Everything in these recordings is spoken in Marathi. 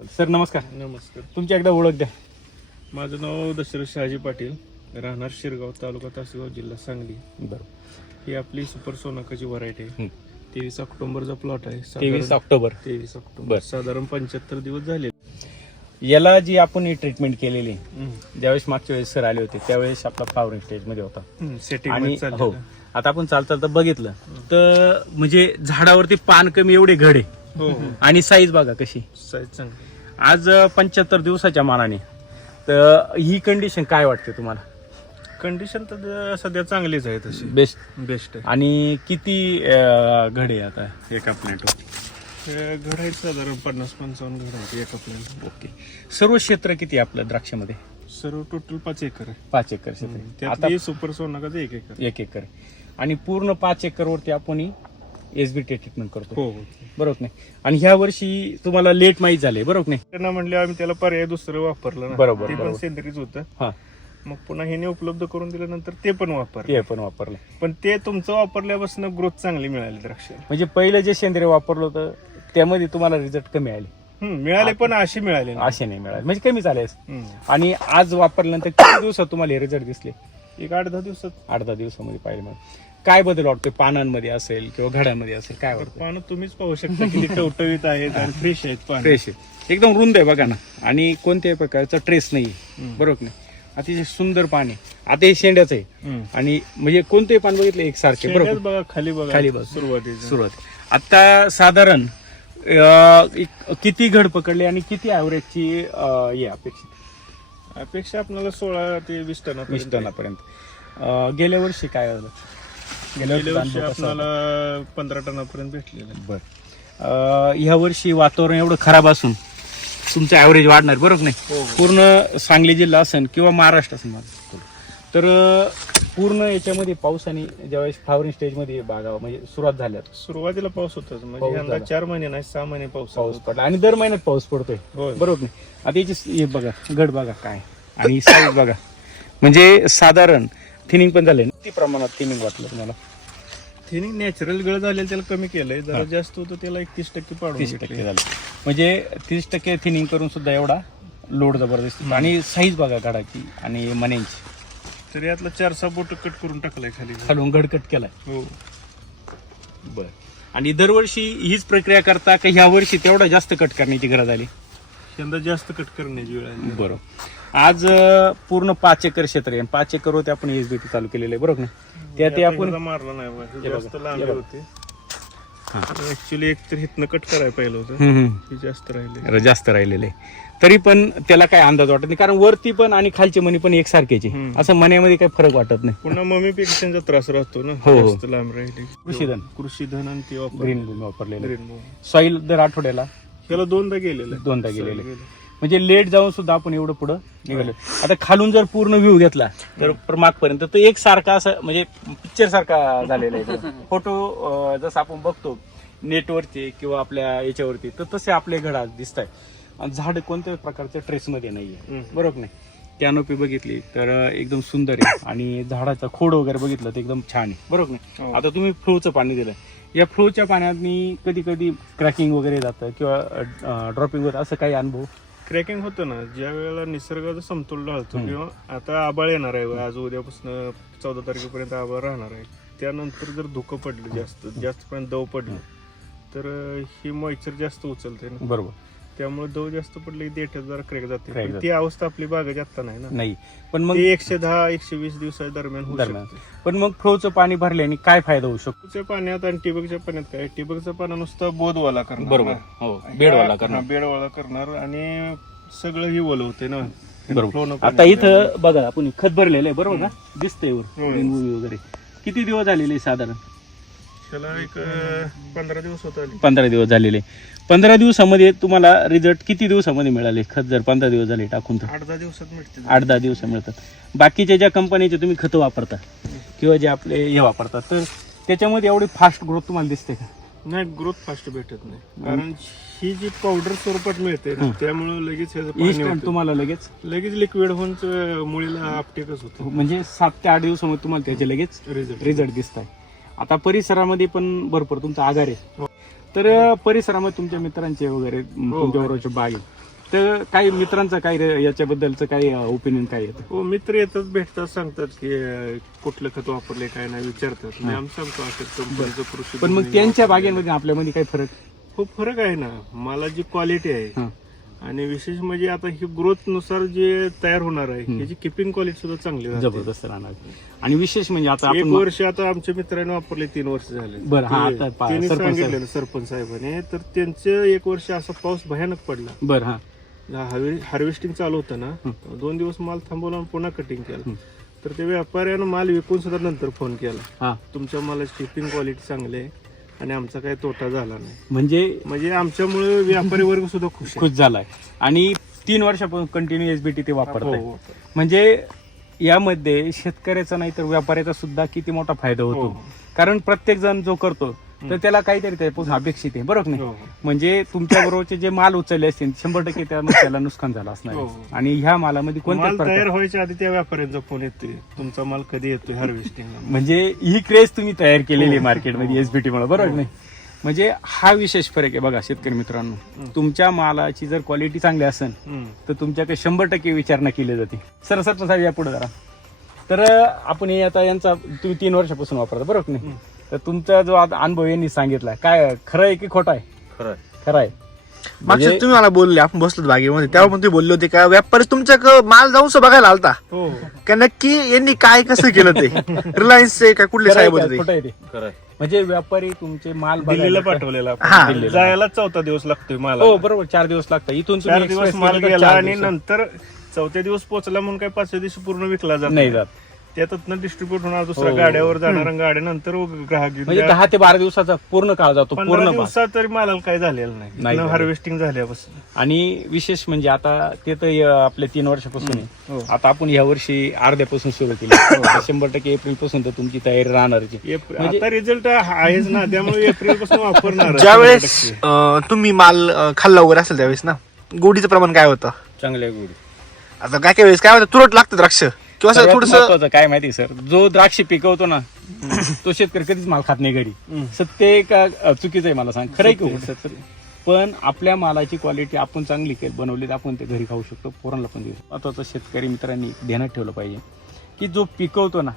सर नमस्कार. नमस्कार. तुमची एकदा ओळख द्या. माझं नाव दशरथ शहाजी पाटील. राहणार शिरगाव तालुका तासगाव जिल्हा सांगली. बरं. ही आपली सुपर सोनाकाची व्हरायटी आहे. तेवीस ऑक्टोबरचा प्लॉट आहे. तेवीस ऑक्टोबर. तेवीस बर. ऑक्टोबर साधारण पंच्याहत्तर दिवस झाले. याला जी आपण ही ट्रीटमेंट केलेली ज्यावेळेस मागच्या वेळेस सर आले होते त्यावेळेस आपला फ्लावरिंग स्टेजमध्ये होता. आणि सेटिंग हो आता आपण चालता चालता बघितलं. तर म्हणजे झाडावरती पान कमी एवढे घडे हो हो. आणि साईज बघा कशी. साईज चांगली. आज पंच्याहत्तर दिवसाच्या मानाने. तर ही कंडिशन काय वाटते तुम्हाला? कंडिशन तर सध्या चांगलीच आहे तशी. बेस्ट बेस्ट आहे. आणि किती घडे आता एका प्लॅटवर घड आहेत साधारण पन्नास पंचावन्न घड आहेत एका प्लॅन ओके. सर्व क्षेत्र किती आहे आपलं द्राक्षामध्ये? सर्व टोटल पाच एकर आहे. पाच एकर क्षेत्र. आता सुपर सोनाकाचं एक एकर एक एकर. आणि पूर्ण पाच एकर वरती आपण एस बी टी ट्रीटमेंट करतो हो हो. बरोबर नाही? आणि ह्या वर्षी तुम्हाला लेट माहीत झाले बरोबर नाही? त्यांना म्हणले आम्ही त्याला पर्याय दुसरं वापरलं ना बरोबर, ते पण बरोबर. सेंद्रियच होतं. हा. मग पुन्हा ह्याने उपलब्ध करून दिल्यानंतर ते पण वापर ते पण वापरलं. पण ते तुमचं वापरल्यापासून ग्रोथ चांगली मिळाली द्राक्ष म्हणजे पहिलं जे सेंद्रिय वापरलं होतं त्यामध्ये तुम्हाला रिझल्ट कमी आले. मिळाले पण अशी मिळाले. असे नाही मिळाले. म्हणजे कमी झाले हम्म. आणि आज वापरल्यानंतर किती दिवसात तुम्हाला रिझल्ट दिसले? एक आठ दहा दिवसात. आठ दहा दिवसामध्ये पाहिजे मला. काय बदल वाटतोय पानांमध्ये असेल किंवा घड्यामध्ये असेल? काय तर वाटतं पानं तुम्हीच पाहू शकता किती टवटवीत आहेत आणि फ्रेश आहेत पानं. फ्रेश आहे एकदम रुंद आहे बघा ना. आणि कोणत्याही प्रकारचा ट्रेस नाही हम्म. बरोबर नाही? अतिशय सुंदर पान आहे. आता हे शेंड्याचं आहे. हम्म. आणि म्हणजे कोणतेही पान बघितलं एकसारखे बरोबर. बघा खाली बघा. खाली बघा. सुरुवातीचं. सुरुवात. आता साधारण अं, एक- किती घड पकडले आणि किती ॲव्हरेजची हे अपेक्षित अपेक्षा? आपल्याला सोळा ते वीस टन वीस टनापर्यंत. अं, गेल्या वर्षी काय झालं? गेल्या वर्षी? आपल्याला पंधरा टनापर्यंत भेटलेलं आहे. बर. अं, ह्या वर्षी वातावरण एवढं खराब असून तुमचं ॲव्हरेज वाढणार बरोबर नाही? हो, हो. पूर्ण सांगली जिल्हा असेल किंवा महाराष्ट्र असेल माझं. तर अं, पूर्ण याच्यामध्ये पावसाने ज्यावेळेस फ्लावरिंग स्टेजमध्ये बागा म्हणजे सुरुवात झाल्या सुरुवातीला पाऊस होताच म्हणजे पाऊस यंदा झाला. चार महिने नाही सहा महिने पाऊस पाऊस पडला. आणि दर महिन्यात पाऊस पडतोय. होय. बरोबर नाही? आता याची हे बघा गड बघा काय. आणि साईज बघा. म्हणजे साधारण थिनिंग पण झालंय किती प्रमाणात थिनिंग वाटलं तुम्हाला? थिनिंग नॅचरल गळ झालेलं त्याला कमी केलंय. जरा जास्त होतं त्याला एक तीस टक्के पाडून तीस. टक्के झालं. म्हणजे तीस टक्के थिनिंग करून सुद्धा एवढा लोड जबरदस्त आणि साईज बघा गाडाची आणि मण्यांची. तर यातला चार सहा बोट कट करून टाकलाय खाली. खालून गडकट केलाय. हो. बर. आणि दरवर्षी हीच प्रक्रिया करता का ह्या वर्षी तेवढा जास्त कट करण्याची गरज आली? यंदा जास्त कट करण्याची वेळ आली. बरोबर. आज अं, पूर्ण पाच एकर क्षेत्र आहे पाच एकर होते आपण एसबीटी चालू केलेलं आहे बरोबर ना त्यात ते आपण मारलं नाही बा. हे जास्त लांबे बघा. होते हा. ऍक्च्युली एक तर हिथनं कट करायला पाहिलं होतं हम्म, हम्म. हे जास्त राहिले जास्त राहिलेलं तरी पण त्याला काय अंदाज वाटत नाही कारण वरती पण आणि खालची मनी पण एकसारखेचे हम्म. असं मण्यामध्ये काही फरक वाटत नाही पुन्हा मम्मी पेक्षांचा त्रास राहतो ना हो, हो. जास्त लांब राहिले कृषीधन. कृषीधन आणि ते वापर ग्रीन भूमी वापरलेलं ग्रीन. सॉईल दर आठवड्याला त्याला दोनदा गेलेलं आहे. दोनदा गेलेले गेलं. म्हणजे लेट जाऊन सुद्धा आपण एवढं पुढं निघालो आता खालून जर पूर्ण व्ह्यू घेतला तर मागपर्यंत तर एक सारखा असं म्हणजे पिक्चर सारखा झालेला आहे. फोटो जसं आपण बघतो नेटवरचे किंवा आपल्या याच्यावरती तर तसे आपले घड आज दिसत आहे झाड कोणत्याच प्रकारच्या ट्रेसमध्ये नाहीये. बरोबर नाही? कॅनोपी बघितली तर एकदम सुंदर आहे. आणि झाडाचा खोड वगैरे बघितलं तर एकदम छान आहे. बरोबर नाही? हो. आता तुम्ही फ्लोचं पाणी दिलं या फ्लोच्या पाण्यात कधी कधी क्रॅकिंग वगैरे जातं किंवा ड्रॉपिंग होतं असं काही अनुभव क्रॅकिंग होतं ना ज्या वेळेला निसर्गाचा समतोल ढाळतो हम्म. किंवा आता आबाळ येणार आहे आज उद्यापासून चौदा तारखेपर्यंत आबाळ राहणार आहे त्यानंतर जर धुकं पडलं जास्त जास्त पर्यंत दव पडलं तर ही मॉइश्चर जास्त उचलते ना. बरोबर. त्यामुळे दव जास्त पडले की जरा क्रॅक जाते. Crack पण जाते. ती अवस्था आपली बागाची आता नाही ना. नाही. पण मग ती एकशे दहा एकशे वीस दिवसाच्या दरम्यान होऊ दरम्यान. शकते. पण मग फ्लोचं पाणी भरल्याने काय फायदा होऊ शकतो? च्या पाण्यात आणि टिबकच्या पाण्यात काय? टिबकचं पाणी नुसतं बोधवाला करणार बरोबर. हो बेडवाला हा, करणार. बेडवाला करणार आणि सगळं ही ओलं होते ना. बरोबर. आता इथं बघा आपण खत भरलेलं आहे बरोबर ना दिसतंय वर हम्म. वगैरे. किती दिवस झालेले साधारण? त्याला एक अं, पंधरा दिवस होत आली. पंधरा दिवस झालेले. पंधरा दिवसामध्ये तुम्हाला रिझल्ट किती दिवसामध्ये मिळाले? खत जर पंधरा दिवस झाले टाकून तर. आठ दहा दिवसात मिळते आठ दहा दिवस मिळतात. बाकीच्या ज्या कंपनीचे तुम्ही खतं वापरता किंवा जे आपले हे वापरतात तर त्याच्यामध्ये एवढी फास्ट ग्रोथ तुम्हाला दिसते का? नाही ग्रोथ फास्ट भेटत नाही. कारण ही जी पावडर स्वरूपात मिळते त्यामुळे लगेच ह्याचं. तुम्हाला लगेच? लगेच लिक्विड होऊन मुळीला आपटेकच होतं. म्हणजे सात ते आठ दिवसामध्ये तुम्हाला त्याचे लगेच रिझल्ट रिझल्ट दिसत आहे आता परिसरामध्ये पण भरपूर तुमचा आगार आहे. तर परिसरामध्ये तुमच्या मित्रांचे वगैरे तुमच्या बरोबरचे बाग आहे. तर काही मित्रांचं काय याच्याबद्दलचं काही ओपिनियन काय येतं हो मित्र येतात भेटतात सांगतात की कुठलं खत वापरले काय नाही विचारतात. मी आमचं आमचं असं कंपनीचं कृषी पण मग त्यांच्या बागेमध्ये आपल्यामध्ये काय फरक? खूप फरक आहे ना. मला जी क्वालिटी आहे हा. आणि विशेष म्हणजे आता ही ग्रोथनुसार जे तयार होणार आहे ह्याची किपिंग क्वालिटी सुद्धा चांगली राहते. जबरदस्त राहणार. आणि विशेष म्हणजे आता एक आपण वर्ष आता आमच्या मित्रांनी वापरले तीन वर्ष झाले. बरं, हा, ते- आता पा- त्यांनी सरपंच साहेब. सांगितलेलं सरपंच साहेबांनी तर त्यांचं एक वर्ष असा पाऊस भयानक पडला. बरं हा. हार्वेस्टिंग चालू होतं ना दोन दिवस माल थांबवला आणि पुन्हा कटिंग केलं. तर ते व्यापाऱ्यानं माल विकून सुद्धा नंतर फोन केला. हा. तुमच्या मालाची शिपिंग क्वालिटी चांगली आहे. आणि आमचा काही तोटा झाला नाही. म्हणजे म्हणजे आमच्यामुळे व्यापारी वर्ग सुद्धा खुश खुश झालाय. आणि तीन वर्षापासून कंटिन्यू एसबीटी ते वापरताय. हो, हो. म्हणजे यामध्ये शेतकऱ्याचा नाही तर व्यापाऱ्याचा सुद्धा किती मोठा फायदा होतो. हो. कारण प्रत्येक जण जो करतो तर त्याला काहीतरी त्यापासून अपेक्षित आहे बरोबर नाही? हो, हो. म्हणजे तुमच्या बरोबरचे जे माल उचलले असतील शंभर टक्के त्या त्याला नुकसान झालं असणार हो, आहे. आणि ह्या मालामध्ये कोणत्याच माल प्रकार तयार व्हायच्या आधी त्या व्यापाऱ्यांचा फोन येतोय. तुमचा माल कधी येतोय हार्वेस्टिंगला म्हणजे ही क्रेज तुम्ही तयार केलेली आहे. मार्केटमध्ये एसबीटी मुळे बरोबर नाही? म्हणजे हा विशेष फरक आहे बघा शेतकरी मित्रांनो. तुमच्या मालाची जर क्वालिटी चांगली असेल तर तुमच्याकडे शंभर टक्के विचारणा केली जाते. सर सर साहेब या पुढे जरा. तर आपण हे आता यांचा तुम्ही तीन वर्षापासून वापरता बरोबर नाही? तर तुमचा जो आता अनुभव यांनी सांगितला काय खरं आहे की खोटा आहे? खरं खरं आहे. मागच्या म्हणजे- तुम्ही मला बोलले आपण बसलो बागेमध्ये तेव्हा पण तुम्ही बोलले होते का व्यापारी तुमच्या माल जाऊन बघायला आलता. हो. का नक्की यांनी काय कसं केलं ते? रिलायन्सचे का कुठले खरं आहे साहेब का? होते ते? खोटं आहे ते? खरं म्हणजे व्यापारी तुमचे माल दिल्लीला पाठवलेला हा. दिल्लीला. जायला चौथा दिवस लागतोय मला हो बरोबर चार दिवस लागतात. इथून चार तुम्ही दिवस माल तर गेला चार आणि दिवसात. नंतर चौथ्या दिवस पोहोचला म्हणून काय पाचव्या दिवशी पूर्ण विकला जात नाही. जात. त्यातनं डिस्ट्रीब्युट होणार दुसऱ्या हो. गाड्यावर जाणार आणि गाड्यानंतर ग्राहक घेऊन म्हणजे द्या. दहा ते बारा दिवसाचा पूर्ण काळ जातो पंधरा पूर्ण दिवसात तरी मालाला काय झालेलं नाही. नाही झालं. हार्वेस्टिंग झाल्यापासून. आणि विशेष म्हणजे आता ते तर आपल्या तीन वर्षापासून आहे. हो. आता आपण या वर्षी अर्ध्यापासून सुरू केली. आता शंभर टक्के एप्रिलपासून तर तुमची तयारी राहणार एप- म्हणजे- आता रिझल्ट आहेच ना त्यामुळे एप्रिलपासून वापरणार ज्यावेळेस अं, तुम्ही माल अं, खाल्ला वगैरे असेल त्यावेळेस ना गोडीचं प्रमाण काय होतं? चांगल्या गोडी. आता काय काय वेळेस काय होतं? तुरट लागतं द्राक्ष. किंवा सगळ्यात थोडस काय माहिती सर? जो द्राक्ष पिकवतो ना तो शेतकरी कधीच माल खात नाही घरी. सत्य आहे का चुकीचं आहे मला सांग. खरं आहे की? सर? पण आपल्या मालाची क्वालिटी आपण चांगली केली बनवली तर आपण ते घरी खाऊ शकतो पोरांना पण देऊ शकतो. महत्वाचं शेतकरी मित्रांनी ध्यानात ठेवलं पाहिजे की जो पिकवतो ना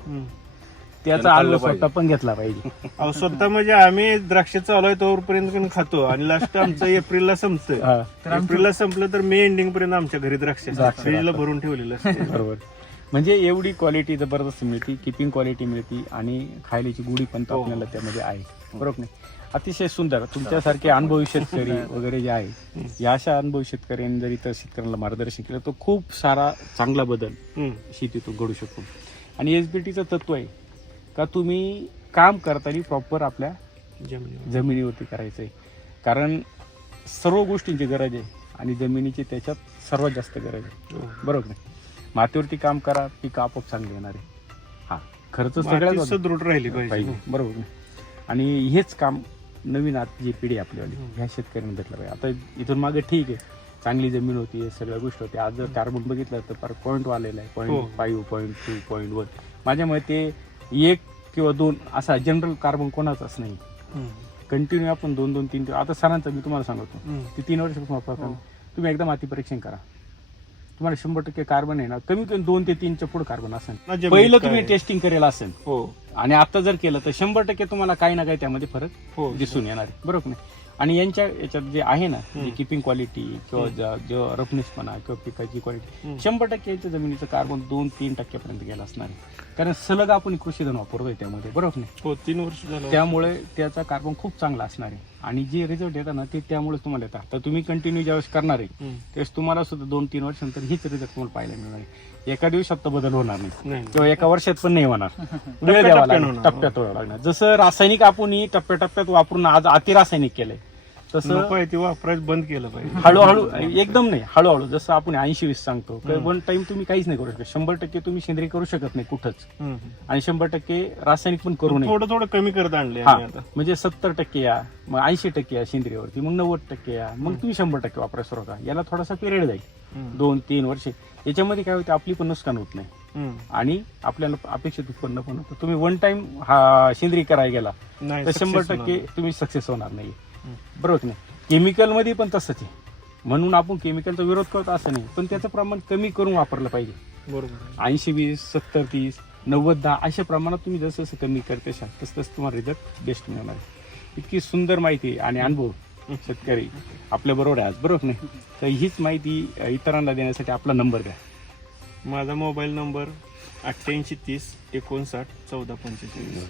त्याचा अनुभव स्वतः पण घेतला पाहिजे. स्वतः म्हणजे आम्ही द्राक्ष चालू आहे तोपर्यंत पण खातो आणि लास्ट आमचं एप्रिलला संपतंय. हा. एप्रिलला संपलं तर मे एंडिंग पर्यंत आमच्या घरी द्राक्ष फ्रीजला. भरून ठेवलेलं असते बरोबर. म्हणजे एवढी क्वालिटी जबरदस्त मिळते किपिंग क्वालिटी मिळते आणि खायल्याची गुढी पण तो हो. आपल्याला त्यामध्ये आहे. बरोबर? नाही अतिशय सुंदर. तुमच्यासारखे अनुभवी शेतकरी वगैरे जे आहे या अशा अनुभवी शेतकऱ्यांनी जर इतर शेतकऱ्यांना मार्गदर्शन केलं तर खूप सारा चांगला बदल. शेतीतून घडू शकतो. आणि एस बी टीचं तत्व आहे का तुम्ही काम करताना प्रॉपर आपल्या जमिनीवर. जमिनीवरती करायचं आहे कारण सर्व गोष्टींची गरज आहे आणि जमिनीची त्याच्यात सर्वात जास्त गरज आहे. हो. बरोबर? नाही मातीवरती काम करा पीक आपोआप चांगली येणार आहे. हा खर्च सगळ्यात. सदृढ राहिली पाहिजे. बरोबर आणि हेच काम नवीन आता जी पिढी आपल्यावाली ह्या शेतकऱ्यांना भेटलं पाहिजे. आता इथून मागे ठीक आहे. चांगली जमीन होती सगळ्या गोष्टी होत्या. आज जर कार्बन बघितलं तर फार पॉईंट आलेला आहे. Point five point two point one माझ्या मते एक किंवा दोन असा जनरल कार्बन कोणाचाच नाही. कंटिन्यू आपण दोन दोन तीन आता सरांचं मी तुम्हाला सांगतो. ती तीन वर्षापासून वापरता हो. तुम्ही एकदा माती परीक्षण करा. तुम्हाला शंभर टक्के कार्बन आहे ना कमी कमी दोन ते तीनच्या पुढे कार्बन असेल. पहिलं तुम्ही? टेस्टिंग करेल असेल. हो. आणि आता जर केलं तर शंभर टक्के तुम्हाला काही ना काही त्यामध्ये फरक हो. दिसून येणार आहे. बरोबर नाही? आणि यांच्या याच्यात जे आहे ना किपिंग क्वालिटी किंवा ज- जो रफनेसपणा किंवा पिकाची क्वालिटी. शंभर टक्के यांच्या जमिनीचं कार्बन दोन तीन टक्क्यापर्यंत गेला असणार कारण सलग आपण कृषी धन वापरतोय त्यामध्ये. बरोबर नाही? हो तीन वर्ष त्यामुळे त्याचा कार्बन खूप चांगला असणार आहे. आणि जे रिझल्ट येतात ना ते त्यामुळेच तुम्हाला येतात. तर तुम्ही कंटिन्यू ज्यावेळेस करणार आहे. त्यावेळेस तुम्हाला सुद्धा दोन तीन वर्षांतर हीच रिझल्ट तुम्हाला पाहायला मिळणार आहे. एका दिवसात तर बदल होणार नाही. किंवा एका वर्षात पण नाही होणार. वेळ द्यावा लागणार. टप्प्यात लागणार. जसं रासायनिक आपण टप्प्याटप्प्यात वापरून आज अति रासायनिक केलंय. तसं नको आहे ते वापरायचं बंद केलं पाहिजे. हळूहळू एकदम नाही हळूहळू. जसं आपण ऐंशी वीस सांगतो वन टाइम तुम्ही काहीच नाही करू शकत. शंभर टक्के तुम्ही सेंद्रिय करू शकत नाही कुठंच. हम्म. आणि शंभर टक्के रासायनिक पण करू नये. थोडं थोडं कमी करत आणले हा आम्ही आता. म्हणजे सत्तर टक्के या मग ऐंशी टक्के या सेंद्रियवरती मग नव्वद टक्के या मग तुम्ही शंभर टक्के वापरायला सुरू करा याला थोडासा पिरियड जाईल. हम्म. दोन तीन वर्षे. याच्यामध्ये काय होतं आपली पण नुकसान होत नाही. हम्म. आणि आपल्याला अपेक्षित उत्पन्न पण होतं. तुम्ही वन टाइम हा सेंद्रिय करायला गेला नाही तर शंभर success टक्के. तुम्ही सक्सेस होणार नाही. बरोबर की नाही? केमिकलमध्ये पण तसंच आहे. म्हणून आपण केमिकलचा विरोध करत असं नाही. पण त्याचं प्रमाण कमी करून वापरलं पाहिजे. बरोबर. ऐंशी वीस सत्तर तीस नव्वद दहा अशा प्रमाणात तुम्ही जसं जसं कमी करते असाल तसं तसं तुम्हाला रिझल्ट बेस्ट मिळणार. इतकी सुंदर माहिती आणि अनुभव शेतकरी आपल्या बरोबर आहे आज. बरोबर नाही? तर हीच माहिती इतरांना देण्यासाठी आपला नंबर द्या. माझा मोबाईल नंबर अठ्ठ्याऐंशी तीस एकोणसाठ चौदा पंचेचाळीस.